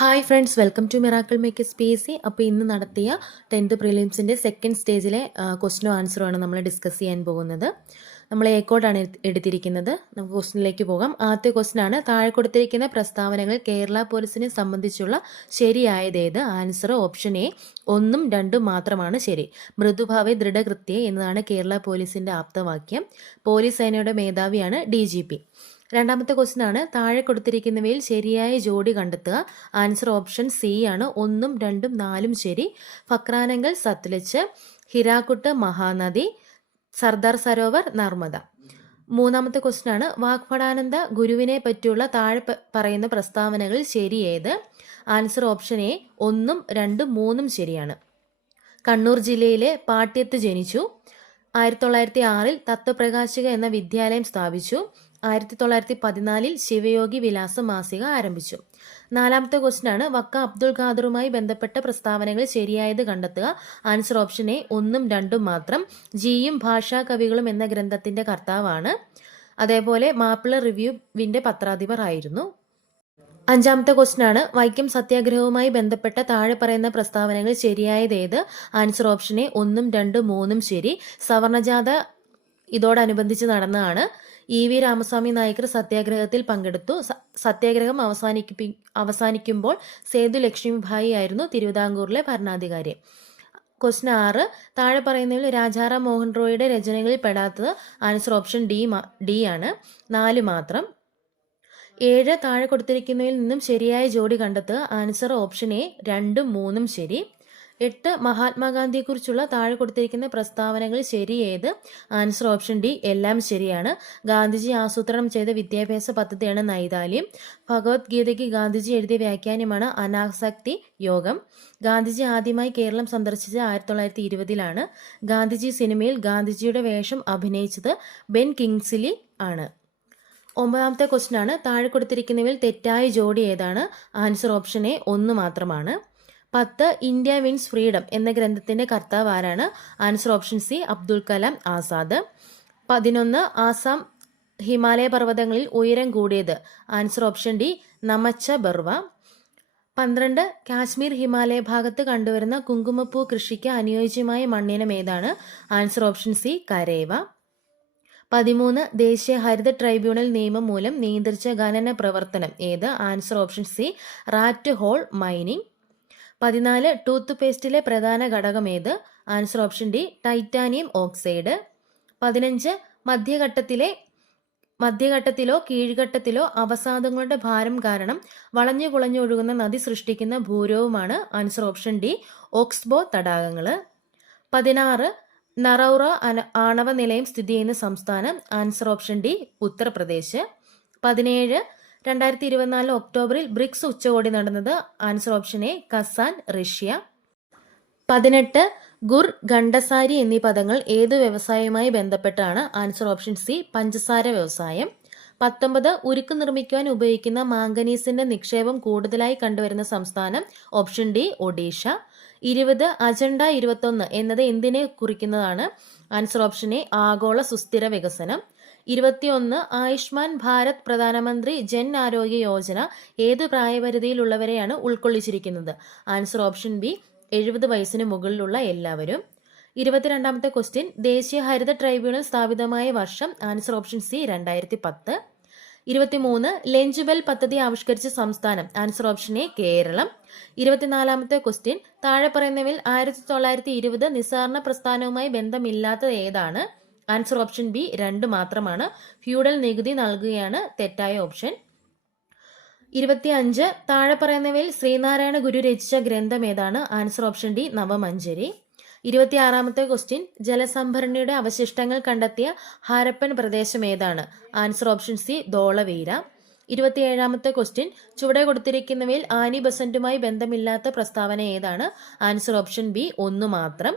Hi friends, welcome to miracle makers PSC. അപ്പോൾ ഇന്ന് നടത്തിയ 10th പ്രിലിംസിൻ്റെ സെക്കൻഡ് സ്റ്റേജിലെ ക്വസ്റ്റനും ആൻസറുമാണ് നമ്മൾ ഡിസ്കസ് ചെയ്യാൻ പോകുന്നത്. നമ്മൾ എ കോഡാണ് എടുത്തിരിക്കുന്നത്. നമുക്ക് ക്വസ്റ്റനിലേക്ക് പോകാം. ആദ്യത്തെ ക്വസ്റ്റനാണ്, താഴെ കൊടുത്തിരിക്കുന്ന പ്രസ്താവനകൾ കേരള പോലീസിനെ സംബന്ധിച്ചുള്ള ശരിയായതേത്? ആൻസർ ഓപ്ഷൻ എ 1ഉം 2ഉം മാത്രമാണ് ശരി. മൃദുഭാവി ദൃഢകൃത്യ എന്നതാണ് കേരള പോലീസിൻ്റെ ആപ്തവാക്യം. പോലീസ് സേനയുടെ മേധാവിയാണ് DGP. രണ്ടാമത്തെ ക്വസ്റ്റ്യൻ ആണ്, താഴെ കൊടുത്തിരിക്കുന്നവയിൽ ശരിയായ ജോഡി കണ്ടെത്തുക. ആൻസർ ഓപ്ഷൻ സി ആണ്. 1ഉം 2ഉം 4ഉം ശരി. ഫക്രാനങ്കൽ സത്ലജ്, ഹിരാക്കുട്ട് മഹാനദി, സർദാർ സരോവർ നർമ്മദ. മൂന്നാമത്തെ ക്വസ്റ്റ്യൻ ആണ്, വാഗ്ഭടാനന്ദ ഗുരുവിനെ പറ്റിയുള്ള താഴെ പറയുന്ന പ്രസ്താവനകൾ ശരിയേത്? ആൻസർ ഓപ്ഷൻ എ 1ഉം 2ഉം 3ഉം ശരിയാണ്. കണ്ണൂർ ജില്ലയിലെ പാട്യത്ത് ജനിച്ചു. 1906 തത്വപ്രകാശിക എന്ന വിദ്യാലയം സ്ഥാപിച്ചു. 1914 ശിവയോഗി വിലാസ മാസിക ആരംഭിച്ചു. നാലാമത്തെ ക്വസ്റ്റ്യൻ ആണ്, വക്ക അബ്ദുൾ ഖാദറുമായി ബന്ധപ്പെട്ട പ്രസ്താവനകൾ ശരിയായത് കണ്ടെത്തുക. ആൻസർ ഓപ്ഷൻ എ 1ഉം 2ഉം മാത്രം. ജിയും ഭാഷാ കവികളും എന്ന ഗ്രന്ഥത്തിന്റെ കർത്താവാണ്. അതേപോലെ മാപ്പിള റിവ്യൂവിന്റെ പത്രാധിപർ ആയിരുന്നു. അഞ്ചാമത്തെ ക്വസ്റ്റ്യൻ ആണ്, വൈക്കം സത്യാഗ്രഹവുമായി ബന്ധപ്പെട്ട താഴെ പറയുന്ന പ്രസ്താവനകൾ ശരിയായതേത്? ആൻസർ ഓപ്ഷൻ എ 1ഉം 2ഉം 3ഉം ശരി. സവർണജാഥ ഇതോടനുബന്ധിച്ച് നടന്നതാണ്. EV രാമസ്വാമി നായ്ക്കർ സത്യാഗ്രഹത്തിൽ പങ്കെടുത്തു. സത്യാഗ്രഹം അവസാനിക്കുമ്പോൾ സേതു ലക്ഷ്മിഭായി ആയിരുന്നു തിരുവിതാംകൂറിലെ ഭരണാധികാരി. ക്വസ്റ്റ്യൻ 6, താഴെ പറയുന്നതിൽ രാജാറാം മോഹൻ റോയിയുടെ രചനകളിൽ പെടാത്തത്? ആൻസർ ഓപ്ഷൻ ഡി ആണ്. 4 മാത്രം. 7, താഴെ കൊടുത്തിരിക്കുന്നതിൽ നിന്നും ശരിയായ ജോഡി കണ്ടെത്തുക. ആൻസർ ഓപ്ഷൻ എ 2ഉം 3ഉം ശരി. 8, മഹാത്മാഗാന്ധിയെക്കുറിച്ചുള്ള താഴെ കൊടുത്തിരിക്കുന്ന പ്രസ്താവനകൾ ശരിയേത്? ആൻസർ ഓപ്ഷൻ ഡി എല്ലാം ശരിയാണ്. ഗാന്ധിജി ആസൂത്രണം ചെയ്ത വിദ്യാഭ്യാസ പദ്ധതിയാണ് നൈതാലിം. ഭഗവത്ഗീതയ്ക്ക് ഗാന്ധിജി എഴുതിയ വ്യാഖ്യാനമാണ് അനാസക്തി യോഗം. ഗാന്ധിജി ആദ്യമായി കേരളം സന്ദർശിച്ചത് 1920 ഗാന്ധിജി സിനിമയിൽ ഗാന്ധിജിയുടെ വേഷം അഭിനയിച്ചത് ബെൻ കിങ്സ്ലി ആണ്. 9ാമത്തെ ക്വസ്റ്റ്യൻ ആണ്, താഴെ കൊടുത്തിരിക്കുന്നവയിൽ തെറ്റായ ജോഡി ഏതാണ്? ആൻസർ ഓപ്ഷൻ എ 1 മാത്രമാണ്. 10, ഇന്ത്യ വിൻസ് ഫ്രീഡം എന്ന ഗ്രന്ഥത്തിന്റെ കർത്താവ് ആരാണ്? Answer option C Abdul Kalam Azad. 11, Assam Himalaya പർവ്വതങ്ങളിൽ ഉയരം കൂടിയത്? Answer option D Namcha Barwa. 12, Kashmir Himalaya ഭാഗത്ത് കണ്ടുവരുന്ന കുങ്കുമപ്പൂ കൃഷിക്ക് അനുയോജ്യമായ മണ്ണിനം ഏതാണ്? Answer option C കരേവ. 13, ദേശീയ ഹരിത ട്രൈബ്യൂണൽ നിയമം മൂലം നിയന്ത്രിച്ച ഖനന പ്രവർത്തനം ഏത്? Answer option C rat hole mining. 14, tooth പേസ്റ്റിലെ പ്രധാന ഘടകം ഏത്? Answer option D titanium oxide. 15, മധ്യഘട്ടത്തിലോ കീഴ്ഘട്ടത്തിലോ അവസാദങ്ങളുടെ ഭാരം കാരണം വളഞ്ഞു കുളഞ്ഞൊഴുകുന്ന നദി സൃഷ്ടിക്കുന്ന ഭൂരവുമാണ്? ആൻസർ ഓപ്ഷൻ ഡി ഓക്സ്ബോ തടാകങ്ങൾ. 16, നറൗറ ആണവ നിലയം സ്ഥിതി ചെയ്യുന്ന സംസ്ഥാനം? Answer option D Uttar Pradesh. 17, 2024 ഒക്ടോബറിൽ ബ്രിക്സ് ഉച്ചകോടി നടന്നത്? Answer option A Kazan, Russia. 18, ഗുർ, ഖണ്ഡസാരി എന്നീ പദങ്ങൾ ഏതു വ്യവസായവുമായി ബന്ധപ്പെട്ടാണ്? ആൻസർ ഓപ്ഷൻ സി പഞ്ചസാര വ്യവസായം. 19, ഉരുക്ക് നിർമ്മിക്കുവാൻ ഉപയോഗിക്കുന്ന മാംഗനീസിന്റെ നിക്ഷേപം കൂടുതലായി കണ്ടുവരുന്ന സംസ്ഥാനം? Option D Odisha. 20, അജണ്ട 21 എന്നത് എന്തിനെ കുറിക്കുന്നതാണ്? ആൻസർ ഓപ്ഷൻ എ ആഗോള സുസ്ഥിര വികസനം. 21, ആയുഷ്മാൻ ഭാരത് പ്രധാനമന്ത്രി ജൻ ആരോഗ്യ യോജന ഏത് പ്രായപരിധിയിലുള്ളവരെയാണ് ഉൾക്കൊള്ളിച്ചിരിക്കുന്നത്? ആൻസർ ഓപ്ഷൻ ബി 70 വയസ്സിന് മുകളിലുള്ള എല്ലാവരും. 22ാമത്തെ ക്വസ്റ്റ്യൻ, ദേശീയ ഹരിത ട്രൈബ്യൂണൽ സ്ഥാപിതമായ വർഷം? Answer option C 2010. 23, lunch bell പദ്ധതി ആവിഷ്കരിച്ച സംസ്ഥാനം? Answer option A Keralam. 24ാമത്തെ ക്വസ്റ്റ്യൻ, താഴെ പറയുന്നവയിൽ 1920 നിസ്സഹകരണ പ്രസ്ഥാനവുമായി ബന്ധമില്ലാത്തത് ഏതാണ്? ആൻസർ ഓപ്ഷൻ ബി 2 മാത്രമാണ്. ഫ്യൂഡൽ നികുതി നൽകുകയാണ് തെറ്റായ ഓപ്ഷൻ. 25, താഴെ പറയുന്നവയിൽ ശ്രീനാരായണ ഗുരു രചിച്ച ഗ്രന്ഥം ഏതാണ്? Answer option D Navamanjari. 26ാമത്തെ ക്വസ്റ്റ്യൻ, ജലസംഭരണിയുടെ അവശിഷ്ടങ്ങൾ കണ്ടെത്തിയ ഹാരപ്പൻ പ്രദേശം ഏതാണ്? Answer option C Dholavira. 27ാമത്തെ ക്വസ്റ്റ്യൻ, ചുവടെ കൊടുത്തിരിക്കുന്നവയിൽ ആനി ബസന്റുമായി ബന്ധമില്ലാത്ത പ്രസ്താവന ഏതാണ്? ആൻസർ ഓപ്ഷൻ ബി 1 മാത്രം.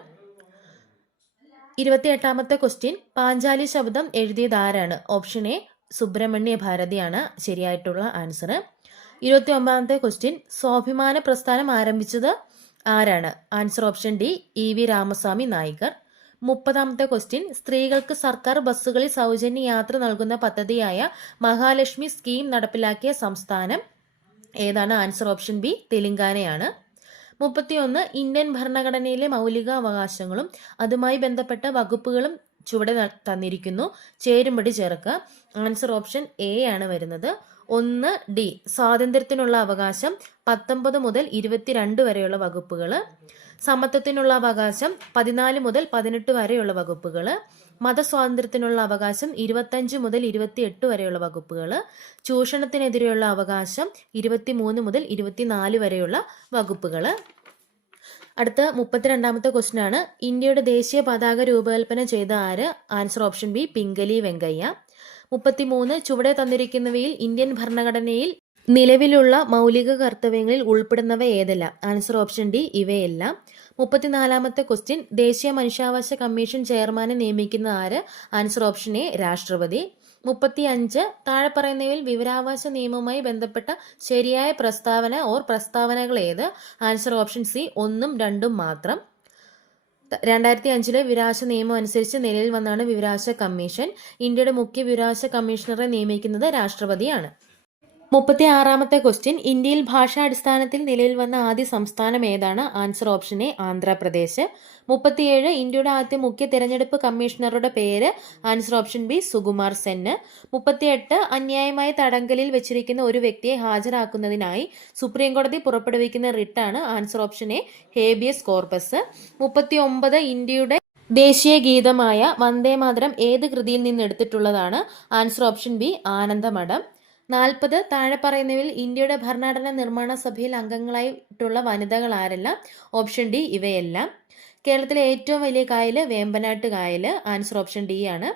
28ാമത്തെ ക്വസ്റ്റ്യൻ, പാഞ്ചാലി ശബ്ദം എഴുതിയത് ആരാണ്? ഓപ്ഷൻ എ സുബ്രഹ്മണ്യ ഭാരതിയാണ് ശരിയായിട്ടുള്ള ആൻസർ. 29ാമത്തെ ക്വസ്റ്റ്യൻ, സ്വാഭിമാന പ്രസ്ഥാനം ആരംഭിച്ചത് ആരാണ്? Answer option D EV Ramaswamy Naicker. 30ാമത്തെ ക്വസ്റ്റ്യൻ, സ്ത്രീകൾക്ക് സർക്കാർ ബസ്സുകളിൽ സൗജന്യ യാത്ര നൽകുന്ന പദ്ധതിയായ മഹാലക്ഷ്മി സ്കീം നടപ്പിലാക്കിയ സംസ്ഥാനം? ഏതാണ്? ആൻസർ ഓപ്ഷൻ ബി തെലങ്കാനയാണ്. 31 ഇന്ത്യൻ ഭരണഘടനയിലെ മൗലിക അവകാശങ്ങളും അതുമായി ബന്ധപ്പെട്ട വകുപ്പുകളും ചുവടെ തന്നിരിക്കുന്നു. ചേരുംപടി ചേർക്കുക. ആൻസർ ഓപ്ഷൻ എ ആണ് വരുന്നത്. 1D സ്വാതന്ത്ര്യത്തിനുള്ള അവകാശം 19 മുതൽ 22 വരെയുള്ള വകുപ്പുകൾ, സമത്വത്തിനുള്ള അവകാശം 14 മുതൽ 18 വരെയുള്ള വകുപ്പുകൾ, മതസ്വാതന്ത്ര്യത്തിനുള്ള അവകാശം 25 മുതൽ 28 വരെയുള്ള വകുപ്പുകൾ, ചൂഷണത്തിനെതിരെയുള്ള അവകാശം 23 മുതൽ 24 വരെയുള്ള വകുപ്പുകൾ. അടുത്ത 32ാമത്തെ ക്വസ്റ്റ്യൻ ആണ്. ഇന്ത്യയുടെ ദേശീയ പതാക രൂപകൽപ്പന ചെയ്ത ആര്? Answer option B Pingali Venkaiah. 33 ചുവടെ തന്നിരിക്കുന്നവയിൽ ഇന്ത്യൻ ഭരണഘടനയിൽ നിലവിലുള്ള മൗലിക കർത്തവ്യങ്ങളിൽ ഉൾപ്പെടുന്നവ ഏതെല്ലാം? ആൻസർ ഓപ്ഷൻ ഡി ഇവയെല്ലാം. 34ാമത്തെ ക്വസ്റ്റ്യൻ. ദേശീയ മനുഷ്യാവകാശ കമ്മീഷൻ ചെയർമാനെ നിയമിക്കുന്ന ആര്? ആൻസർ ഓപ്ഷൻ എ രാഷ്ട്രപതി. 35 താഴെ പറയുന്നവയിൽ വിവരാവകാശ നിയമവുമായി ബന്ധപ്പെട്ട ശരിയായ പ്രസ്താവന ഓർ പ്രസ്താവനകൾ ഏത്? ആൻസർ ഓപ്ഷൻ സി 1ഉം 2ഉം മാത്രം. 2005 വിവരാവകാശ നിയമം അനുസരിച്ച് നിലവിൽ വന്നാണ് വിവരാവകാശ കമ്മീഷൻ. ഇന്ത്യയുടെ മുഖ്യ വിവരാവകാശ കമ്മീഷണറെ നിയമിക്കുന്നത് രാഷ്ട്രപതിയാണ്. 36ാമത്തെ ക്വസ്റ്റ്യൻ. ഇന്ത്യയിൽ ഭാഷാടിസ്ഥാനത്തിൽ നിലവിൽ വന്ന ആദ്യ സംസ്ഥാനം ഏതാണ്? Answer option A Andhra Pradesh. 37 ഇന്ത്യയുടെ ആദ്യ മുഖ്യ തെരഞ്ഞെടുപ്പ് കമ്മീഷണറുടെ പേര്? Answer option B Sukumar Sen. 38 അന്യായമായി തടങ്കലിൽ വെച്ചിരിക്കുന്ന ഒരു വ്യക്തിയെ ഹാജരാക്കുന്നതിനായി സുപ്രീം കോടതി പുറപ്പെടുവിക്കുന്ന റിട്ടാണ്? Answer option A habeas corpus. 39 ഇന്ത്യയുടെ ദേശീയ ഗീതമായ വന്ദേമാതരം ഏത് കൃതിയിൽ നിന്ന് എടുത്തിട്ടുള്ളതാണ്? Answer option B Anandamath. 40 താഴെ പറയുന്നവയിൽ ഇന്ത്യയുടെ ഭരണഘടനാ നിർമ്മാണ സഭയിൽ അംഗങ്ങളായിട്ടുള്ള വനിതകൾ ആരെല്ലാം? ഓപ്ഷൻ ഡി ഇവയെല്ലാം. കേരളത്തിലെ ഏറ്റവും വലിയ കായൽ വേമ്പനാട്ട് കായൽ? ആൻസർ ഓപ്ഷൻ ഡി ആണ്.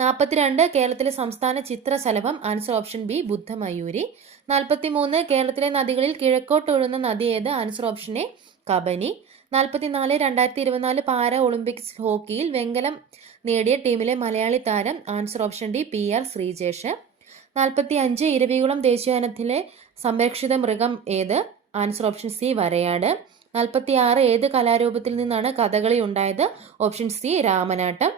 42 കേരളത്തിലെ സംസ്ഥാന ചിത്രശലഭം? Answer option B ബുദ്ധമയൂരി. 43 കേരളത്തിലെ നദികളിൽ കിഴക്കോട്ട് ഒഴുകുന്ന നദി ഏത്? Answer option A Kabani. 44 2024 para Olympics ഹോക്കിയിൽ വെങ്കലം നേടിയ ടീമിലെ മലയാളി താരം? Answer option D PR Sreejesh. 45 Eravikulam ദേശീയോദ്യാനത്തിലെ സംരക്ഷിത മൃഗം ഏത്? Answer option C വരയാട്. 46 ഏത് കലാരൂപത്തിൽ നിന്നാണ് കഥകളി ഉണ്ടായത്? Option C Ramanattam.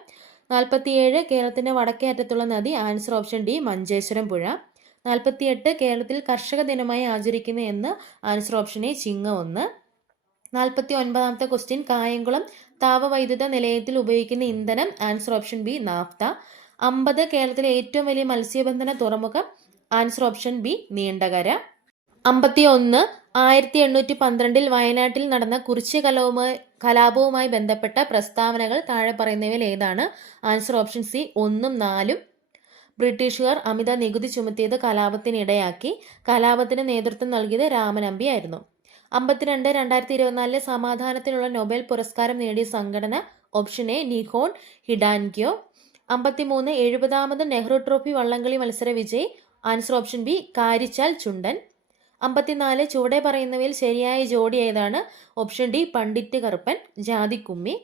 47 കേരളത്തിന്റെ വടക്കേ അറ്റത്തുള്ള നദി? ആൻസർ ഓപ്ഷൻ ഡി മഞ്ചേശ്വരം പുഴ. 48 കേരളത്തിൽ കർഷക ദിനമായി ആചരിക്കുന്ന എന്ന്? Answer option A Chingam 1. 49ാമത്തെ ക്വസ്റ്റ്യൻ. കായംകുളം താപവൈദ്യുത നിലയത്തിൽ ഉപയോഗിക്കുന്ന ഇന്ധനം? Answer option B naphtha. 50 കേരളത്തിലെ ഏറ്റവും വലിയ മത്സ്യബന്ധന തുറമുഖം? Answer option B Neendakara. 51 1812 വയനാട്ടിൽ നടന്ന കുറിച്യ കലാപവുമായി ബന്ധപ്പെട്ട പ്രസ്താവനകൾ താഴെ പറയുന്നവയിൽ ഏതാണ്? ആൻസർ ഓപ്ഷൻ സി 1ഉം 4ഉം. ബ്രിട്ടീഷുകാർ അമിത നികുതി ചുമത്തിയത് കലാപത്തിനിടയാക്കി. കലാപത്തിന് നേതൃത്വം നൽകിയത് രാമനമ്പി ആയിരുന്നു. 52 2024 സമാധാനത്തിനുള്ള നൊബേൽ പുരസ്കാരം നേടിയ സംഘടന? Option A Nihon Hidankyo. 53 70ാമത് നെഹ്റു ട്രോഫി വള്ളംകളി മത്സര വിജയി? Answer option B Karichal Chundan. 54 ചുവടെ പറയുന്നവയിൽ ശരിയായ ജോഡി ഏതാണ്? Option D Pandit Karuppan Jathikummi.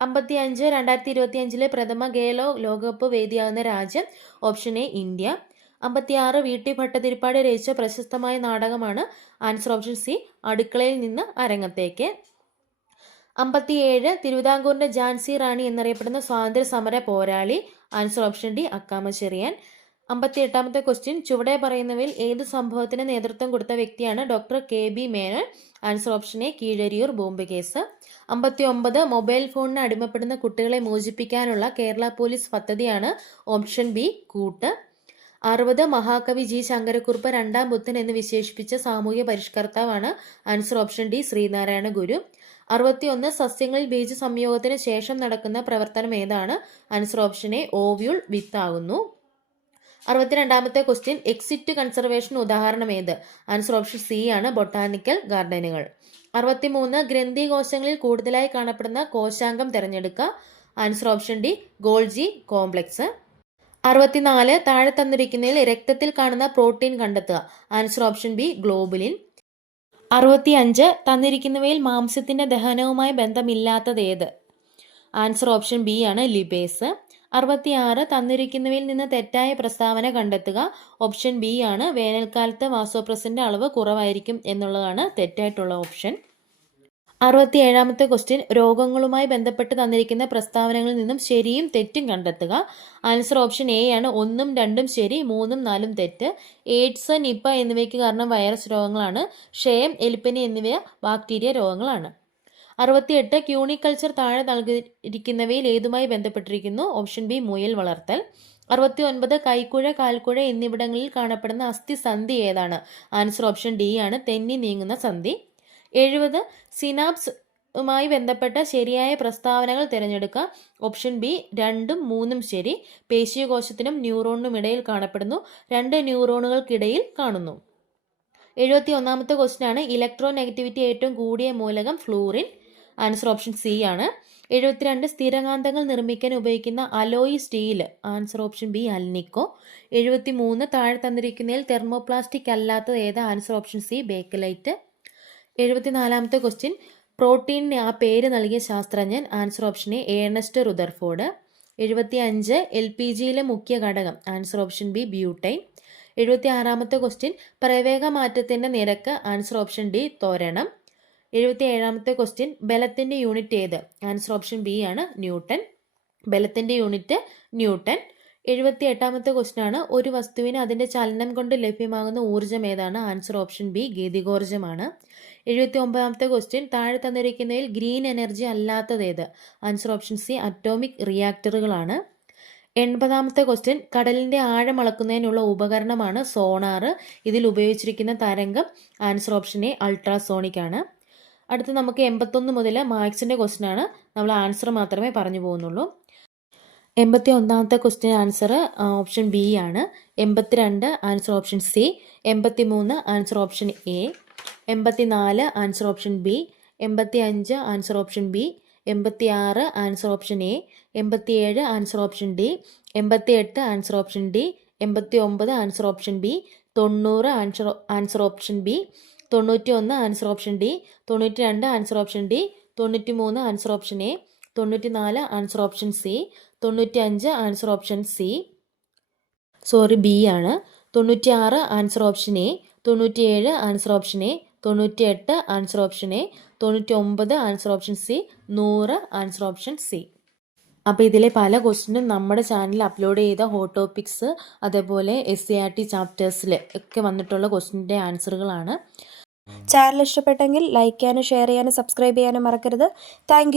55 2025 പ്രഥമ ഖേലോ ലോകകപ്പ് വേദിയാകുന്ന രാജ്യം? Option A India. 56 VT Bhattathiripad രചിച്ച പ്രശസ്തമായ നാടകമാണ്? ആൻസർ ഓപ്ഷൻ സി അടുക്കളയിൽ നിന്ന് അരങ്ങത്തേക്ക്. 57 തിരുവിതാംകൂറിന്റെ ഝാൻസി റാണി എന്നറിയപ്പെടുന്ന സ്വാതന്ത്ര്യ സമര പോരാളി? Answer option D Accamma Cherian. 58ാമത്തെ ക്വസ്റ്റ്യൻ. ചുവടെ പറയുന്നവയിൽ ഏത് സംഭവത്തിന് നേതൃത്വം കൊടുത്ത വ്യക്തിയാണ് doctor KB Menon? Answer option A Keezhariyur bomb case. 59 mobile ഫോണിന് അടിമപ്പെടുന്ന കുട്ടികളെ മോചിപ്പിക്കാനുള്ള കേരള പോലീസ് പദ്ധതിയാണ്? Option B Koottu. 60 മഹാകവി G ശങ്കരക്കുറുപ്പ് രണ്ടാം ബുദ്ധൻ എന്ന് വിശേഷിപ്പിച്ച സാമൂഹ്യ പരിഷ്കർത്താവാണ്? Answer option D Sree Narayana Guru. 61 സസ്യങ്ങളിൽ ബീജ സംയോഗത്തിന് ശേഷം നടക്കുന്ന പ്രവർത്തനം ഏതാണ്? ആൻസർ ഓപ്ഷൻ എ ഓവ്യൂൾ വിത്താകുന്നു. 62ാമത്തെ ക്വസ്റ്റ്യൻ. എക്സിറ്റ് കൺസർവേഷൻ ഉദാഹരണം ഏത്? ആൻസർ ഓപ്ഷൻ സി ആണ് ബൊട്ടാനിക്കൽ ഗാർഡനുകൾ. 63 ഗ്രന്ഥികോശങ്ങളിൽ കൂടുതലായി കാണപ്പെടുന്ന കോശാംഗം തിരഞ്ഞെടുക്കുക? Answer option D Golgi complex. 64 താഴെ തന്നിരിക്കുന്നതിൽ രക്തത്തിൽ കാണുന്ന പ്രോട്ടീൻ കണ്ടെത്തുക? Answer option B globulin. 65 തന്നിരിക്കുന്നവയിൽ മാംസ്യത്തിന്റെ ദഹനവുമായി ബന്ധമില്ലാത്തത് ഏത്? ആൻസർ ഓപ്ഷൻ ബി ആണ് ലിപേസ്. 66 തന്നിരിക്കുന്നവയിൽ നിന്ന് തെറ്റായ പ്രസ്താവന കണ്ടെത്തുക? ഓപ്ഷൻ ബി ആണ് വേനൽക്കാലത്ത് വാസോപ്രസിന്റെ അളവ് കുറവായിരിക്കും എന്നുള്ളതാണ് തെറ്റായിട്ടുള്ള ഓപ്ഷൻ. 67ാമത്തെ ക്വസ്റ്റ്യൻ, രോഗങ്ങളുമായി ബന്ധപ്പെട്ട് തന്നിരിക്കുന്ന പ്രസ്താവനകളിൽ നിന്നും ശരിയും തെറ്റും കണ്ടെത്തുക. ആൻസർ ഓപ്ഷൻ എ ആണ്. 1ഉം 2ഉം ശരി, 3ഉം 4ഉം തെറ്റ്. എയ്ഡ്സ്, നിപ്പ എന്നിവയ്ക്ക് കാരണം വൈറസ് രോഗങ്ങളാണ്. ക്ഷയം, എലിപ്പനി എന്നിവ ബാക്ടീരിയ രോഗങ്ങളാണ്. 68, ക്യൂണിക്കൾച്ചർ താഴെ നൽകിയിരിക്കുന്നവയിൽ ഏതുമായി ബന്ധപ്പെട്ടിരിക്കുന്നു? ഓപ്ഷൻ ബി, മുയൽ വളർത്തൽ. 69, കൈക്കുഴ, കാൽക്കുഴ എന്നിവിടങ്ങളിൽ കാണപ്പെടുന്ന അസ്ഥിസന്ധി ഏതാണ്? ആൻസർ ഓപ്ഷൻ ഡി ആണ്, തെന്നി നീങ്ങുന്ന സന്ധി. 70, സിനാപ്സുമായി ബന്ധപ്പെട്ട ശരിയായ പ്രസ്താവനകൾ തിരഞ്ഞെടുക്കുക. ഓപ്ഷൻ ബി, 2ഉം 3ഉം ശരി. പേശീകോശത്തിനും ന്യൂറോണിനും ഇടയിൽ കാണപ്പെടുന്നു. 2 ന്യൂറോണുകൾക്കിടയിൽ കാണുന്നു. 71ാമത്തെ ക്വസ്റ്റ്യൻ ആണ്, ഇലക്ട്രോ നെഗറ്റിവിറ്റി ഏറ്റവും കൂടിയ മൂലകം ഫ്ലൂറിൻ. ആൻസർ ഓപ്ഷൻ സി ആണ്. 72, സ്ഥിരകാന്തങ്ങൾ നിർമ്മിക്കാൻ ഉപയോഗിക്കുന്ന alloy steel. Answer option B, alnico. 73, താഴെ തന്നിരിക്കുന്നതിൽ തെർമോപ്ലാസ്റ്റിക് അല്ലാത്തത് ഏത്? Answer option C, bakelite. 74ാമത്തെ ക്വസ്റ്റ്യൻ, പ്രോട്ടീനിന് ആ പേര് നൽകിയ ശാസ്ത്രജ്ഞൻ. Answer option A, Ernest Rutherford. 75, LPGയിലെ മുഖ്യ ഘടകം. Answer option B, butane. 76ാമത്തെ ക്വസ്റ്റ്യൻ, പ്രവേഗമാറ്റത്തിൻ്റെ നിരക്ക്. ആൻസർ ഓപ്ഷൻ ഡി, ത്വരണം. 77ാമത്തെ ക്വസ്റ്റ്യൻ, ബലത്തിൻ്റെ യൂണിറ്റ് ഏത്? ആൻസർ ഓപ്ഷൻ ബി ആണ്, ന്യൂട്ടൺ. ബലത്തിൻ്റെ യൂണിറ്റ് ന്യൂട്ടൺ. 78ാമത്തെ ക്വസ്റ്റ്യൻ ആണ്, ഒരു വസ്തുവിന് അതിൻ്റെ ചലനം കൊണ്ട് ലഭ്യമാകുന്ന ഊർജ്ജം ഏതാണ്? ആൻസർ ഓപ്ഷൻ ബി, ഗതികോർജ്ജമാണ്. 79ാമത്തെ ക്വസ്റ്റ്യൻ, താഴെ തന്നിരിക്കുന്നതിൽ ഗ്രീൻ എനർജി അല്ലാത്തത് ഏത്? ആൻസർ ഓപ്ഷൻ സി, അറ്റോമിക് റിയാക്ടറുകളാണ്. 80ാമത്തെ ക്വസ്റ്റ്യൻ, കടലിൻ്റെ ആഴം അളക്കുന്നതിനുള്ള ഉപകരണമാണ് സോണാർ. ഇതിൽ ഉപയോഗിച്ചിരിക്കുന്ന തരംഗം. ആൻസർ ഓപ്ഷൻ എ, അൾട്രാസോണിക് ആണ്. അടുത്ത് നമുക്ക് 81 മുതൽ മാത്സിൻ്റെ ക്വസ്റ്റ്യൻ ആണ്. നമ്മൾ ആൻസർ മാത്രമേ പറഞ്ഞു പോകുന്നുള്ളൂ. 81ാമത്തെ ക്വസ്റ്റ്യൻ ആൻസർ ഓപ്ഷൻ ബി ആണ്. 82 answer option C. 83 answer option A. 84 answer option B. 85 answer option B. 86 answer option A. 87 answer option D. 88 answer option D. 89 answer option B. 90 answer option B. 91 answer option D. 92 answer option D. 93 answer option A. 94 answer option C. 95 answer option C, B ആണ്. 96 answer option A. 97 answer option A. 98 answer option A. 99 answer option C. 100 answer option C. അപ്പോൾ ഇതിലെ പല ക്വസ്റ്റ്യനും നമ്മുടെ ചാനലിൽ upload ചെയ്ത hot topics, അതേപോലെ SCERT ചാപ്റ്റേഴ്സിൽ ഒക്കെ വന്നിട്ടുള്ള ക്വസ്റ്റ്യൻ്റെ ആൻസറുകളാണ്. ചാനൽ ഇഷ്ടപ്പെട്ടെങ്കിൽ ലൈക്ക് ചെയ്യാനും ഷെയർ ചെയ്യാനും സബ്സ്ക്രൈബ് ചെയ്യാനും മറക്കരുത്. താങ്ക്